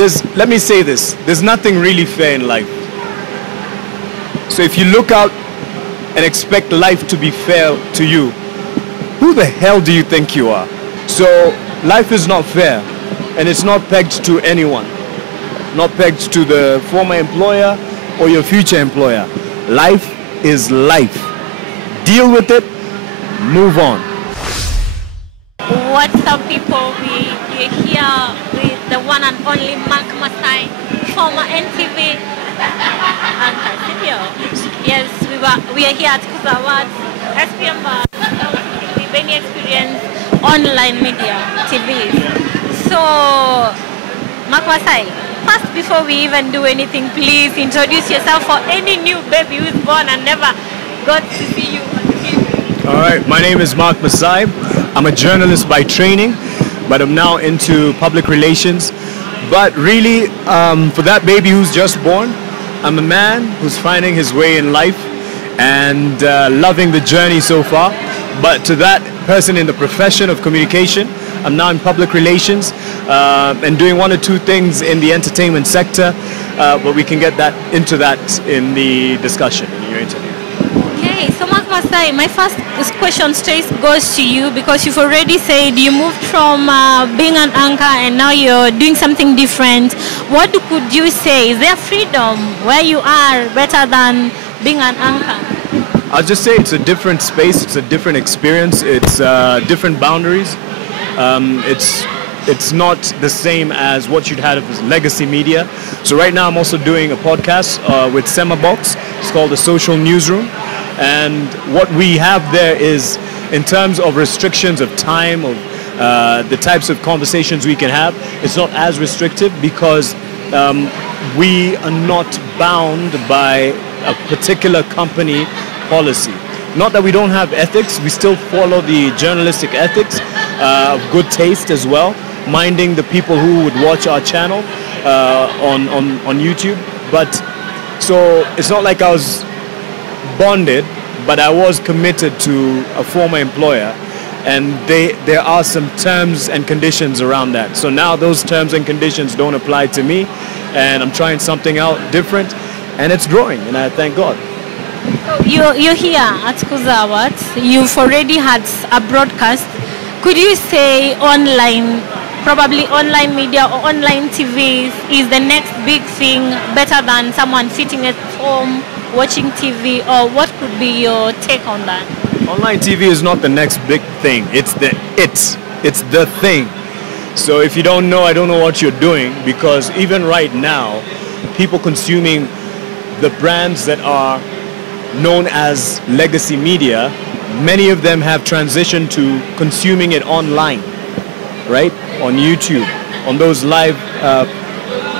let me say this, there's nothing really fair in life. So if you look out and expect life to be fair to you, who the hell do you think you are? So life is not fair, and it's not pegged to anyone. Not pegged to the former employer or your future employer. Life is life. Deal with it, move on. What's up, people? We're here with the one and only Masai, former NTV anchor. Yes, we are here at Kuza Awards, SPM Bar, with any experience online media, TV. So, Masai, first before we even do anything, please introduce yourself for any new baby who's born and never got to see you on TV. All right, my name is Masai. I'm a journalist by training, but I'm now into public relations. But really, for that baby who's just born, I'm a man who's finding his way in life and loving the journey so far. But to that person in the profession of communication, I'm now in public relations and doing one or two things in the entertainment sector, but we can get into that in the discussion in your interview. Okay, so Masai, my first question straight goes to you, because you've already said you moved from being an anchor and now you're doing something different. What could you say? Is there freedom where you are better than being an anchor? I'll just say it's a different space, it's a different experience, it's different boundaries. It's not the same as what you'd had of legacy media. So right now I'm also doing a podcast with Semabox. It's called The Social Newsroom. And what we have there is, in terms of restrictions of time, of the types of conversations we can have, it's not as restrictive because we are not bound by a particular company policy. Not that we don't have ethics, we still follow the journalistic ethics of good taste as well, minding the people who would watch our channel on YouTube. But so it's not like I was bonded, but I was committed to a former employer, and there are some terms and conditions around that. So now those terms and conditions don't apply to me, and I'm trying something out different, and it's growing, and I thank God. So you're here at Kuza Awards. You've already had a broadcast. Could you say online, probably online media or online TV is the next big thing, better than someone sitting at home watching TV, or what could be your take on that? Online TV is not the next big thing. It's the thing. So if you don't know, I don't know what you're doing, because even right now, people consuming the brands that are known as legacy media, many of them have transitioned to consuming it online, right? On YouTube, on those live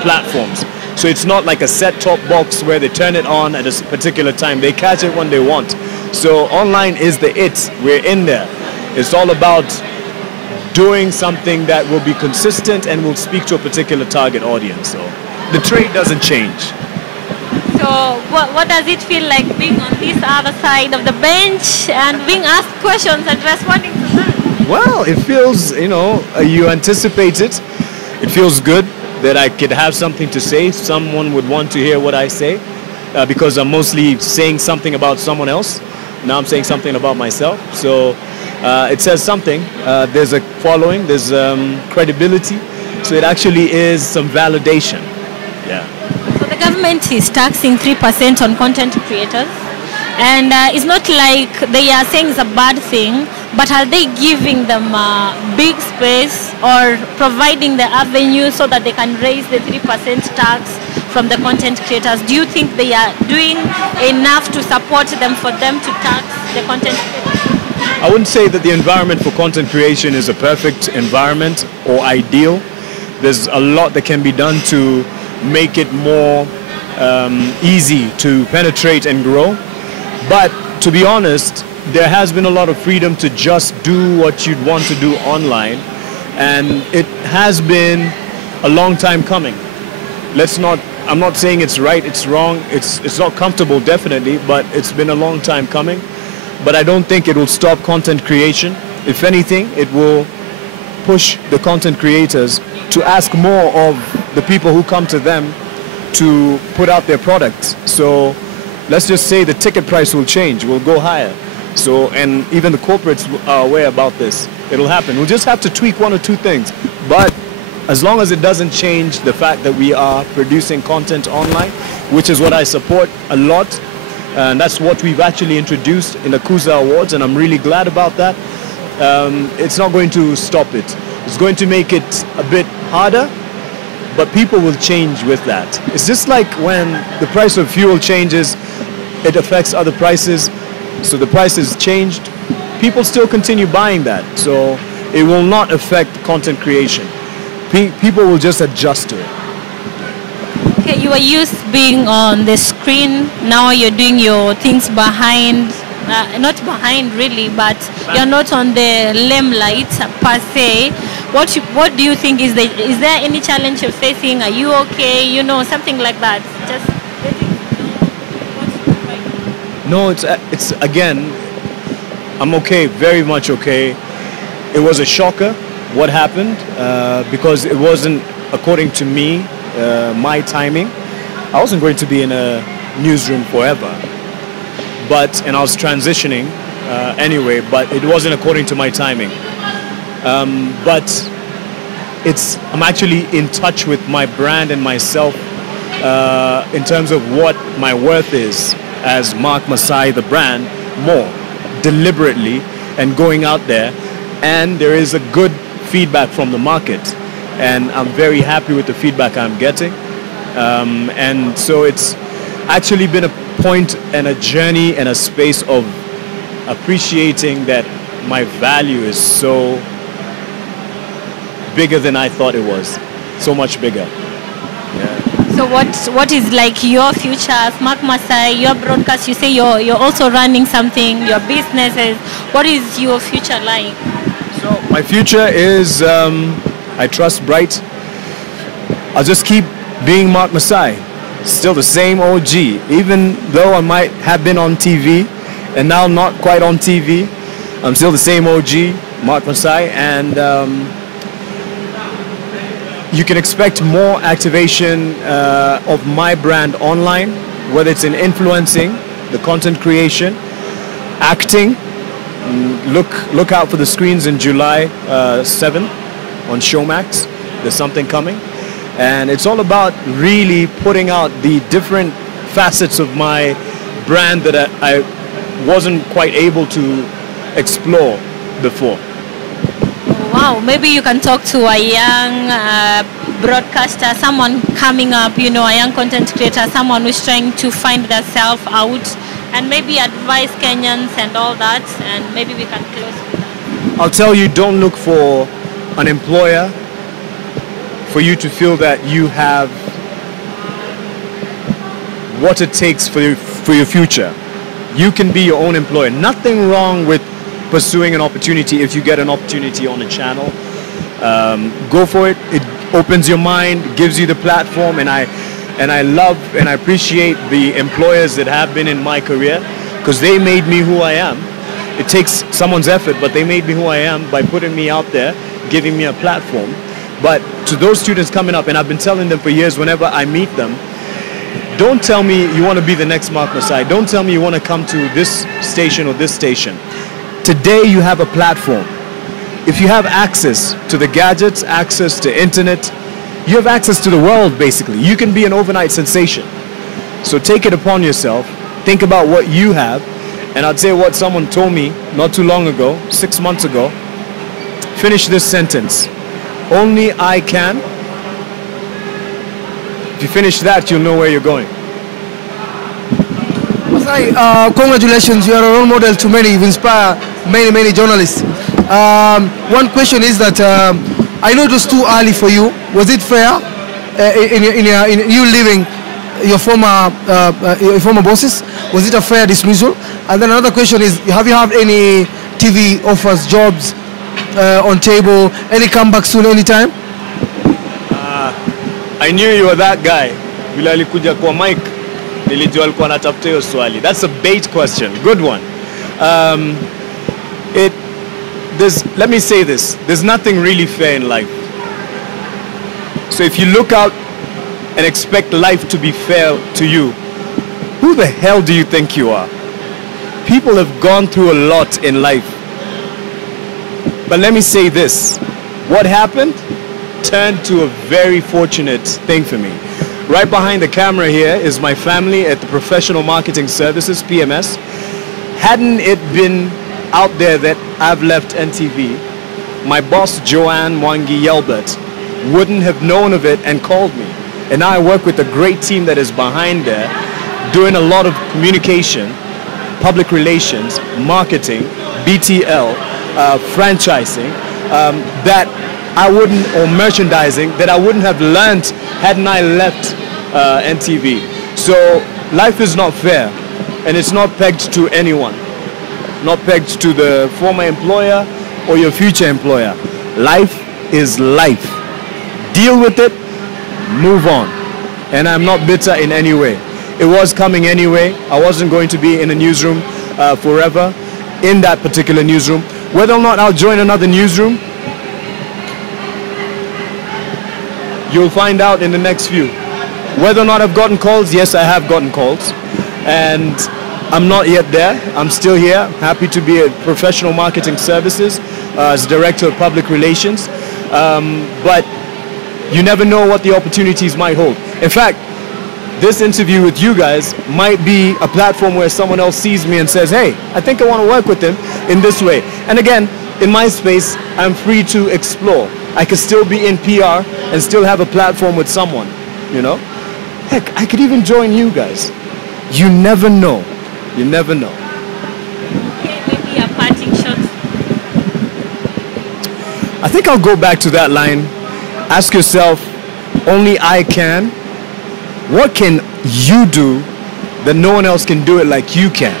platforms. So it's not like a set-top box where they turn it on at a particular time. They catch it when they want. So online is the it. We're in there. It's all about doing something that will be consistent and will speak to a particular target audience. So the trade doesn't change. So what does it feel like being on this other side of the bench and being asked questions and responding to them? Well, it feels, you anticipate it. It feels good that I could have something to say. Someone would want to hear what I say because I'm mostly saying something about someone else. Now I'm saying something about myself. So it says something. There's a following, there's credibility. So it actually is some validation. Yeah. So the government is taxing 3% on content creators. And it's not like they are saying it's a bad thing, but are they giving them big space or providing the avenue so that they can raise the 3% tax from the content creators? Do you think they are doing enough to support them for them to tax the content creators? I wouldn't say that the environment for content creation is a perfect environment or ideal. There's a lot that can be done to make it more easy to penetrate and grow. But to be honest, there has been a lot of freedom to just do what you'd want to do online, and it has been a long time coming. I'm not saying it's right, it's wrong, it's not comfortable, definitely, but it's been a long time coming. But I don't think it will stop content creation. If anything, it will push the content creators to ask more of the people who come to them to put out their products. So let's just say the ticket price will change, will go higher. So, and even the corporates are aware about this. It'll happen. We'll just have to tweak one or two things. But as long as it doesn't change the fact that we are producing content online, which is what I support a lot, and that's what we've actually introduced in the Kuza Awards, and I'm really glad about that. It's not going to stop it. It's going to make it a bit harder, but people will change with that. It's just like when the price of fuel changes, it affects other prices. So the price has changed, people still continue buying that. So it will not affect content creation. People will just adjust to it. Okay, you are used being on the screen. Now you're doing your things behind, not behind really, but you're not on the limelight per se. What do you think is there any challenge you're facing? Are you okay? You know, something like that. Just no, it's again, I'm okay, very much okay. It was a shocker what happened because it wasn't according to me, my timing. I wasn't going to be in a newsroom forever, and I was transitioning anyway, but it wasn't according to my timing. But I'm actually in touch with my brand and myself in terms of what my worth is as Mark Masai, the brand, more deliberately and going out there. And there is a good feedback from the market, and I'm very happy with the feedback I'm getting. And so it's actually been a point and a journey and a space of appreciating that my value is so bigger than I thought it was, so much bigger. Yeah. So what is like your future as Mark Masai, your broadcast? You say you're also running something, your businesses. What is your future like? So my future is, I trust bright. I'll just keep being Mark Masai, still the same OG. Even though I might have been on TV and now not quite on TV, I'm still the same OG, Mark Masai, and you can expect more activation of my brand online, whether it's in influencing, the content creation, acting. Look out for the screens in July 7 on Showmax. There's something coming. And it's all about really putting out the different facets of my brand that I wasn't quite able to explore before. Wow, maybe you can talk to a young broadcaster, someone coming up, you know, a young content creator, someone who's trying to find themselves out, and maybe advise Kenyans and all that, and maybe we can close with that. I'll tell you, don't look for an employer for you to feel that you have what it takes for your future. You can be your own employer. Nothing wrong with pursuing an opportunity if you get an opportunity on a channel. Go for it. It opens your mind, gives you the platform, and I love and I appreciate the employers that have been in my career, because they made me who I am. It takes someone's effort, but they made me who I am by putting me out there, giving me a platform. But to those students coming up, and I've been telling them for years whenever I meet them, don't tell me you want to be the next Mark Masai. Don't tell me you want to come to this station or this station. Today you have a platform. If you have access to the gadgets, access to internet, you have access to the world basically. You can be an overnight sensation. So take it upon yourself, think about what you have, and I'd say what someone told me not too long ago, 6 months ago. Finish this sentence. Only I can. If you finish that, you'll know where you're going. Masai, congratulations, you are a role model to many. You've inspired many journalists. One question is that I know it was too early for you. Was it fair in you leaving your former bosses? Was it a fair dismissal? And then another question is, have you had any TV offers, jobs on table? Any comeback soon, anytime? I knew you were that guy. Vile alikuja kwa Mike, nilijua alikuwa anatafuta hiyo swali. That's a bait question. Good one. Let me say this. There's nothing really fair in life. So if you look out and expect life to be fair to you, who the hell do you think you are? People have gone through a lot in life. But let me say this. What happened turned to a very fortunate thing for me. Right behind the camera here is my family at the Professional Marketing Services, PMS. Hadn't it been out there that I've left NTV, my boss, Joanne Mwangi Yelbert, wouldn't have known of it and called me. And now I work with a great team that is behind there, doing a lot of communication, public relations, marketing, BTL, franchising, that I wouldn't, or merchandising, that I wouldn't have learned hadn't I left NTV. So life is not fair, and it's not pegged to anyone. Not pegged to the former employer or your future employer. Life is life. Deal with it, move on. And I'm not bitter in any way. It was coming anyway. I wasn't going to be in a newsroom forever, in that particular newsroom. Whether or not I'll join another newsroom, you'll find out in the next few. Whether or not I've gotten calls, yes, I have gotten calls. And I'm not yet there. I'm still here. Happy to be at Professional Marketing Services as Director of Public Relations. But you never know what the opportunities might hold. In fact, this interview with you guys might be a platform where someone else sees me and says, hey, I think I want to work with him in this way. And again, in my space, I'm free to explore. I could still be in PR and still have a platform with someone, you know? Heck, I could even join you guys. You never know. You never know. Okay, maybe a parting shot. I think I'll go back to that line. Ask yourself, only I can. What can you do that no one else can do it like you can?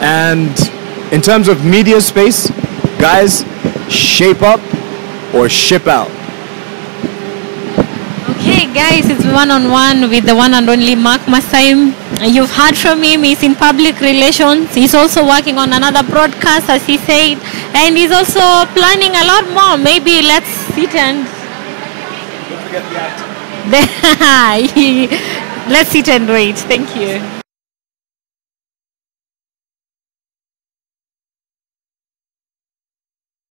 And in terms of media space, guys, shape up or ship out. Okay, guys, it's one-on-one with the one and only Mark Masai. You've heard from him. He's in public relations. He's also working on another broadcast, as he said, and he's also planning a lot more. Maybe let's sit and Don't forget the act. let's sit and wait. Thank you.